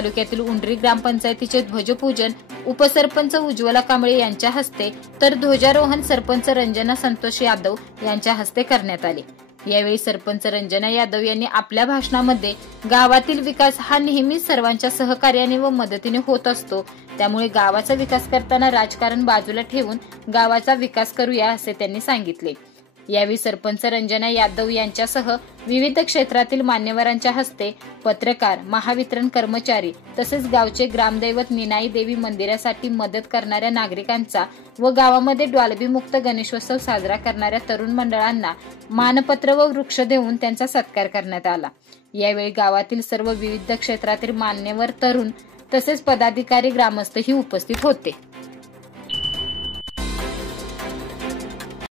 तालुक्यातील उंडरी ग्रामपंचायतीचे ध्वजपूजन उपसरपंच उज्ज्वला कांबळे यांच्या हस्ते तर ध्वजारोहण सरपंच रंजना संतोष यादव यांच्या हस्ते करण्यात आले। यावेळी सरपंच रंजना यादव यांनी आपल्या भाषणामध्ये गावातील विकास हा नेहमीच सर्वांच्या सहकार्याने व मदतीने होत असतो, त्यामुळे गावाचा विकास करताना राजकारण बाजूला ठेवून गावाचा विकास करूया असे त्यांनी सांगितले। यावेळी सरपंच रंजना यादव यांच्यासह विविध क्षेत्रातील मान्यवरांच्या हस्ते पत्रकार, महावितरण कर्मचारी तसेच गावचे ग्रामदैवत निनाई देवी मंदिरासाठी मदत करणाऱ्या नागरिकांचा व गावामध्ये डॉल्बी मुक्त गणेशोत्सव साजरा करणाऱ्या तरुण मंडळांना मानपत्र व वृक्ष देऊन त्यांचा सत्कार करण्यात आला। यावेळी गावातील सर्व विविध क्षेत्रातील मान्यवर, तरुण तसेच पदाधिकारी, ग्रामस्थही उपस्थित होते।